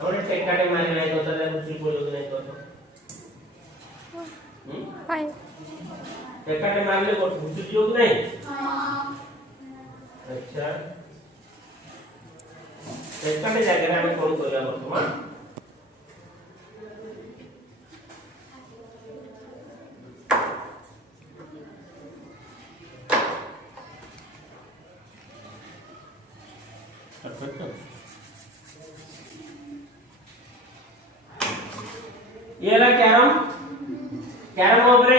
हमरे टेकाटे मारे नहीं तो तले घुसुरी पड़ो कि नहीं तो हाय टेकाटे मारले को घुसुरी हो कि नहीं हां अच्छा टेकाटे जगह हमें कौन करया वर्तमान ये ला कैरम कैरम ऊपर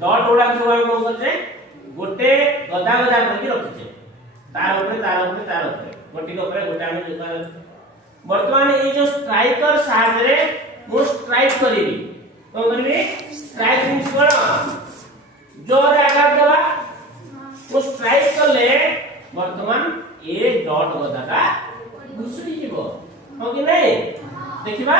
डॉट उडा छुआ को करछे गोटे गदा गदा करके रखिछे तार ऊपर गोटी के ऊपर गोटा में जोता वर्तमान ये जो स्ट्राइकर साथ रे मो स्ट्राइक करिवि तो करबी स्ट्राइक मींस कोन जोर आघात देबा वो स्ट्राइक करले वर्तमान ए डॉट गदा का घुसुरी जीवो हो कि नहीं देखिबा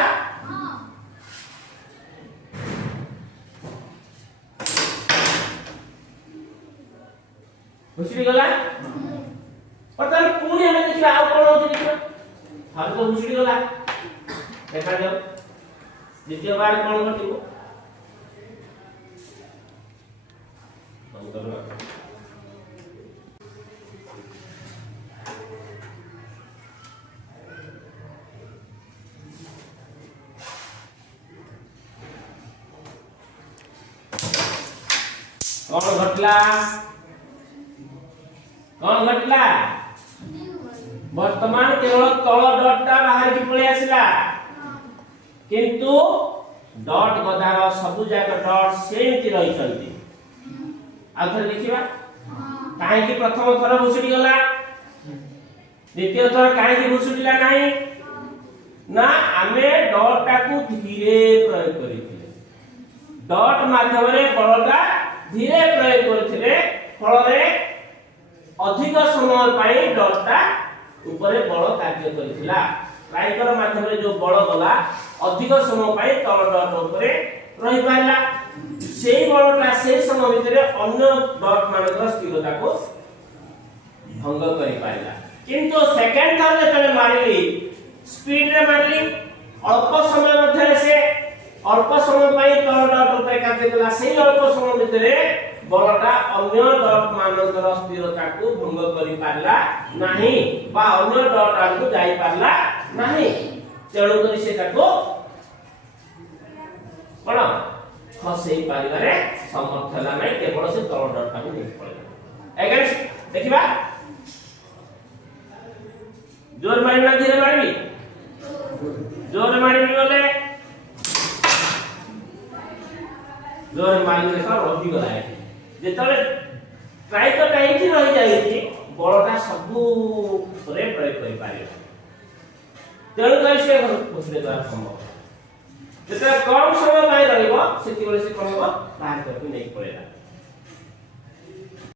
घुसुरी गला पतन पुणी हमें देखिबा आ कोन होची देखिबा हां तो घुसुरी गला देखा जाओ द्वितीय बार कोन घटिबो हम करना कौन घटला वर्तमान केवल तळ डॉटटा बाहर की पळे आसिला किंतु डॉट गदार सब जाक डॉट सेमति रही चलती आथर देखिबा काहे की प्रथम थर घुसुडी गला द्वितीय थर काहे की घुसुडीला नाही ना आमे डॉट टाकू धीरे प्रयोग करिथिले डॉट माध्यम रे बलटा धीरे प्रयोग करथिले फल रे अधिक समय पाई डॉटटा ऊपर बल कार्य करथिला स्ट्राइकर माध्यम रे जो बल गला अधिक समय पाई तल डॉट ऊपर रही पाइला सेही बलटा से समय भितर अन्य डॉट मानकर स्थिरता को भंग करि पाइला किंतु सेकंड थर जतले मारिली स्पीड रे मारली अल्प समय मध्य से अल्प समय पाई तल डॉट ऊपर कार्य कला सेही अल्प समय भितर बलटा अन्य डॉट मानकर स्थिरता को भंग करि पारला नाही बा अन्य डॉट आगु जाई पारला नाही तेणु करी से ताको कोन खसई पारिबारे समर्थ हला नै केवल से तल डॉट का नै पड़े अगेंस्ट देखिबा जोर मारिना धीरे मारिबी जोर मारिबी बोले जोर मारिले सब रही गला जेतले स्ट्राइकर टाइम रही जाईची बलटा सब रे प्रयोग करि पारियो तेणु करी से घुसुरी द्वारा संभव जेते कम समय पाई रहइबो सेति बेले से कोन बाहर करके नै पड़ेला